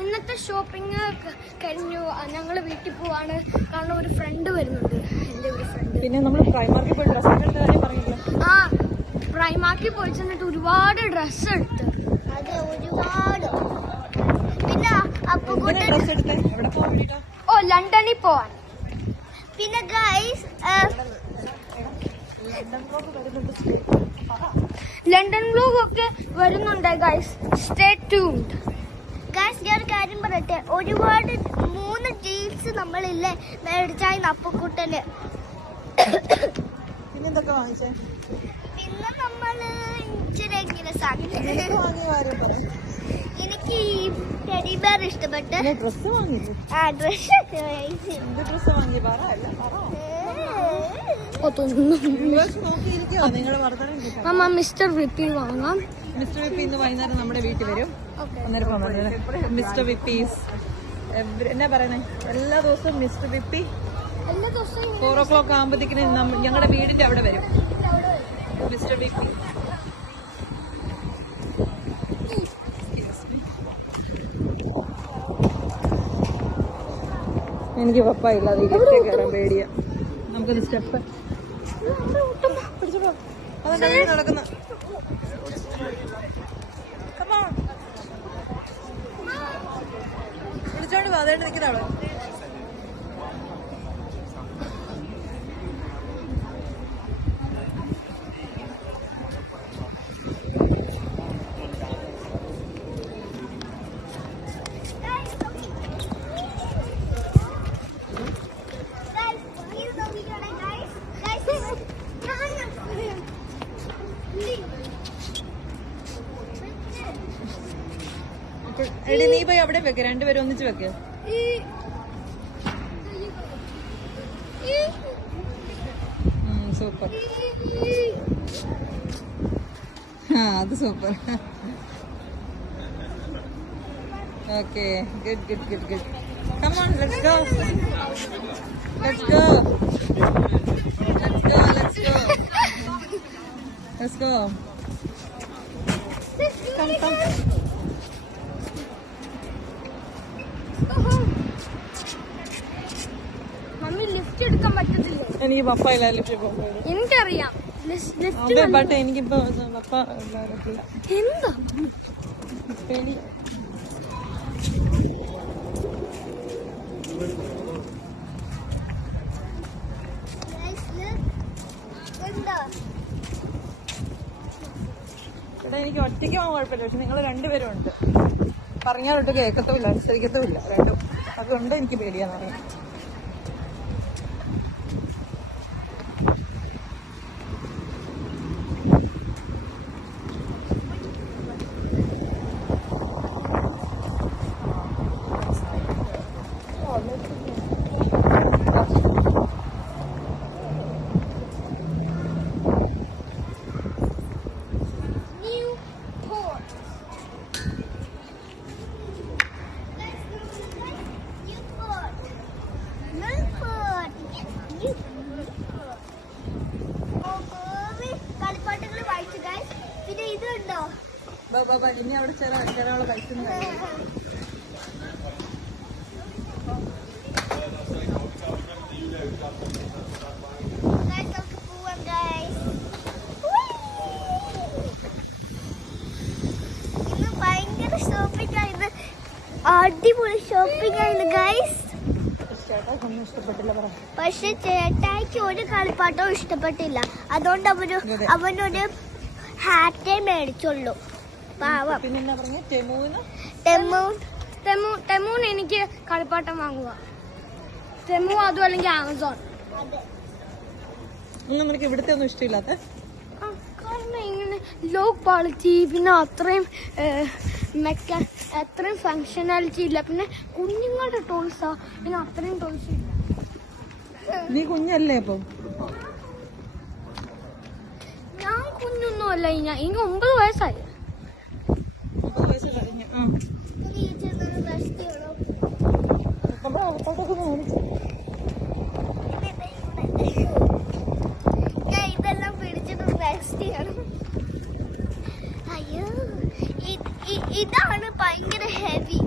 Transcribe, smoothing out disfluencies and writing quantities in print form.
ഇന്നത്തെ ഷോപ്പിംഗ് കഴിഞ്ഞു. ഞങ്ങൾ വീട്ടിൽ പോവാണ്. കാരണം ഒരു ഫ്രണ്ട് വരുന്നുണ്ട്, എൻ്റെ ഒരു ഫ്രണ്ട്. പിന്നെ നമ്മൾ പ്രൈമാർക്കിൽ പോയി ഡ്രസ്സ് എടുത്ത കാര്യം പറഞ്ഞില്ല. ആ, പ്രൈമാർക്കിൽ പോയി ചെന്നിട്ട് ഒരുപാട് ഡ്രസ്സ് എടുത്ത്. അതെ, ഒരുപാട്. പിന്നെ ഡ്രസ്സ് എടുത്തേ എവിടെ പോകാൻ വേണ്ടിട്ടാ? ഓ, ലണ്ടനിൽ പോവാൻ. പിന്നെ ഗൈസ് ലണ്ടൻ വ്ലോഗ് ഒക്കെ വരുന്നുണ്ട് ഗൈസ്. Stay tuned. ഗൈസ്, ഞാൻ ഒരു കാര്യം പറയട്ടെ, ഒരുപാട് 3 ജീൻസ് നമ്മളില്ലേ മേടിച്ചായി അപ്പുക്കുട്ടന്. പിന്നെന്തൊക്കെ വാങ്ങിച്ചേ? പിന്നെ നമ്മള് ഇച്ചിരി സാധനം എനിക്ക് ഈ ടെഡി ബെയർ ഇഷ്ടപ്പെട്ട്. ഡ്രസ്സ് വാങ്ങിച്ചു. ആ ഡ്രസ് ഡ്രസ്സ് വാങ്ങി പറ. അമ്മ മിസ്റ്റർ വിപ്പി വാങ്ങാം. മിസ്റ്റർ വിപ്പി ഇന്ന് വൈകുന്നേരം നമ്മുടെ വീട്ടിൽ വരും. അന്നേരം മിസ്റ്റർ വിപ്പീസ് എന്നാ പറയുന്നേ, എല്ലാ ദിവസവും മിസ്റ്റർ വിപ്പി എല്ലാ ദിവസവും 4 o'clock ആകുമ്പോഴത്തേക്കിന് ഞങ്ങളുടെ വീടിന്റെ അവിടെ വരും മിസ്റ്റർ വിപ്പി. എനിക്ക് പപ്പ ഇല്ലാതെ കയറാൻ പേടിയാ. നമുക്കൊരു സ്റ്റെപ്പ് പിടിച്ചോ. അതെന്താ നടക്കുന്ന? വിളിച്ചോണ്ട് വാ, അതേണ്ട നിൽക്കുന്ന അവള്. എടി നീ പോയി അവിടെ വെക്ക്, രണ്ടുപേരും ഒന്നിച്ച് വെക്ക്. സൂപ്പർ. ആ, അത് super. Okay, good good good good. Come on, let's go. Let's go. Let's go. Let's go. Let's go. Come come. Mummy lift എടുക്കാൻ പറ്റത്തില്ല. എനിക്ക് പപ്പ ഇല്ല ലിഫ്റ്റ് പോകുന്നത്. എനിക്കറിയാം. ബട്ട് എനിക്കിപ്പോ പപ്പ പറ്റില്ല. എന്താ പേടി. എടാ, എനിക്ക് ഒറ്റയ്ക്ക് പോകാൻ കുഴപ്പമില്ല, പക്ഷെ നിങ്ങൾ രണ്ടുപേരും ഉണ്ട്. പറഞ്ഞാലൊട്ട് കേൾക്കത്തുമില്ല, അനുസരിക്കത്തുമില്ല രണ്ടും. അതുകൊണ്ട് എനിക്ക് പേടിയാന്നറിയാം. പിന്നെ ഇതുണ്ടോ? ഇനി അവിടെ ചില പൈസ അടിപൊളി ഷോപ്പിംഗ് ആയിരുന്നു ഗൈസ്. പക്ഷെ ചേട്ടായിക്ക് ഒരു കളിപ്പാട്ടവും ഇഷ്ടപ്പെട്ടില്ല. അതുകൊണ്ട് അവനൊരു ഹാറ്റേ മേടിച്ചുള്ളൂ. പാവം. ടെമൂന്ന് എനിക്ക് കളിപ്പാട്ടം വാങ്ങുക. ടെമു അതും അല്ലെങ്കിൽ ആമസോൺ. നമുക്ക് ഇവിടുത്തെ ഒന്നും ഇഷ്ടമില്ലാത്ത കാരണം ഇങ്ങനെ ലോ ക്വാളിറ്റി, പിന്നെ അത്രയും അത്രയും ഫങ്ഷനാലിറ്റി ഇല്ല. പിന്നെ കുഞ്ഞുങ്ങളുടെ ടോയ്സാ, പിന്നെ അത്രയും ടോയ്സ് ഇല്ല. നീ കുഞ്ഞല്ലേ അപ്പം? ഞാൻ കുഞ്ഞൊന്നും അല്ല. എനിക്ക് 9 വയസ്സായി. 9 വയസ്സ് കഴിഞ്ഞു. ഇതാണ് ഭയങ്കര ഹെവി.